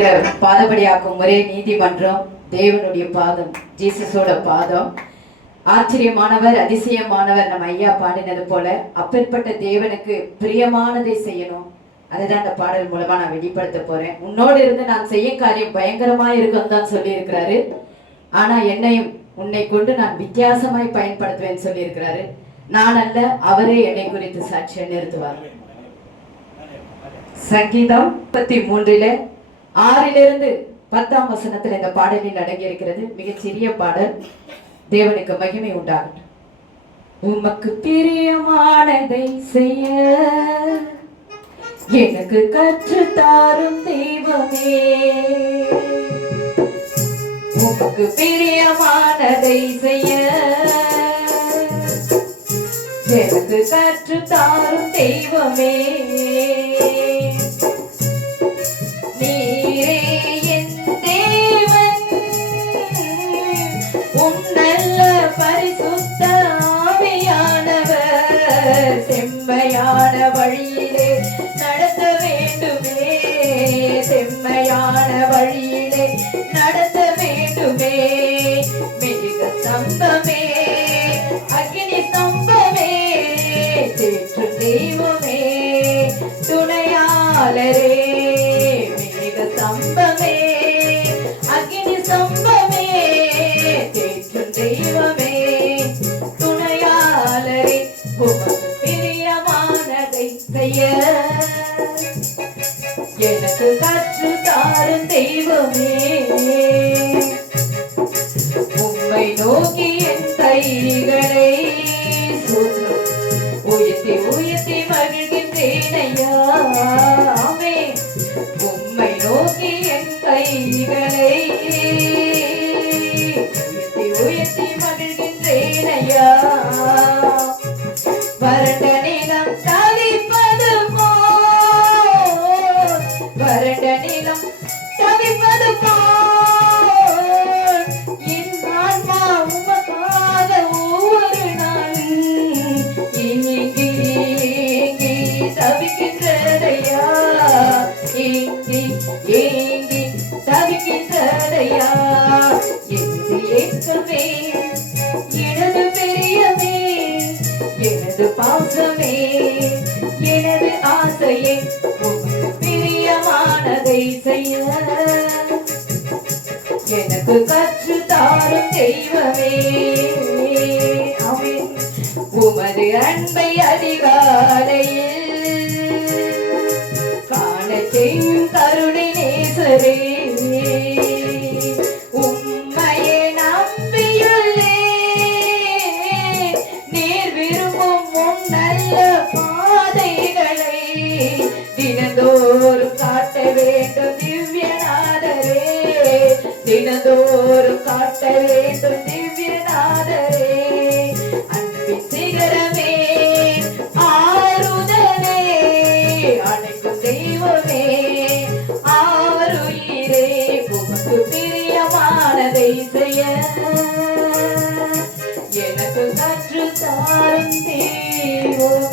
பாதபடியாக்கும் ஒரே நீதிமன்றம் தேவனுடைய பாதம், ஜீசஸோட பாதம். ஆச்சரியமானவர், அதிசயமானவர். நம்ம ஐயா பாடினது போல அப்பேற்பட்ட தேவனுக்கு பிரியமானதை செய்யணும். அதுதான் இந்த பாடல் மூலமா நான் வெளிப்படுத்த போறேன். உன்னோடு இருந்து நான் செய்யும் காரியம் பயங்கரமா இருக்கும் தான் சொல்லி இருக்கிறாரு. ஆனா என்னையும் உன்னை கொண்டு நான் வித்தியாசமாய் பயன்படுத்துவேன்னு சொல்லி இருக்கிறாரு. நான் அல்ல, அவரே என்னை குறித்து சாட்சியை நிறுத்துவார். சங்கீதம் 33 6 10 வசனத்தில் இந்த பாடலில் அடங்கி இருக்கிறது. மிகச்சிறிய பாடல். தேவனுக்கு மகிமை உண்டாகட்டும். உமக்கு பிரியமானதை செய்ய எனக்கு கற்று தாரும் தெய்வமே. உமக்கு பிரியமானதை செய்ய எனக்கு கற்று தாரும் தெய்வமே. செம்மையான வழியிலே நடத்த வேண்டுமே, செம்மையான வழியிலே நடத்த வேண்டுமே. மிக ஸ்தம்பமே, அக்னி ஸ்தம்பமே, தேற்று தெய்வமே, துணையாளரே. மிக ஸ்தம்பமே, அக்னி ஸ்தம்பமே, தேற்று தெய்வமே, துணையாளரே. உமக்கு பிரியமானதை செய்ய எனக்கு கற்று தாரும் தெய்வமே. உம்மை நோக்கி என் கைகளை உயர்த்தி உயர்த்தி மகிழ்கின்றேனையா. உம்மை நோக்கி என் கைகளை உயர்த்தி உயர்த்தி மகிழ்கின்றேனையா. வறண்ட நிலம் தவிப்பது போல், வறண்ட நிலம் தவிப்பது போல் என் ஆன்மா உமக்காக ஒவ்வொரு நாளும் ஏங்கி ஏங்கி தவிக்கின்றதையா, ஏங்கி ஏங்கி தவிக்கின்றதையா. எனது ஏக்கமே, எனது பெரியமே, எனது பாசமே, எனது ஆசையே, உமக்கு பிரியமானதை செய்ய எனக்கு கற்று தாரும் தெய்வமே. ஆமென். உமது அன்பை அதிகாலையில் காண செய்யும் கருணை நேசரே. நல்ல பாதைகளை தினந்தோறும் காட்ட வேண்டும் திவ்யநாதரே, தினந்தோறும் காட்ட வேண்டும் திவ்யநாதரே. அன்பின் சிகரமே, ஆறுதலே, அனைக்கும் தெய்வமே, ஆருயிரே. உமக்கு பிரியமானதை செய்ய எனக்கு கற்று தாரும் தெய்வம்.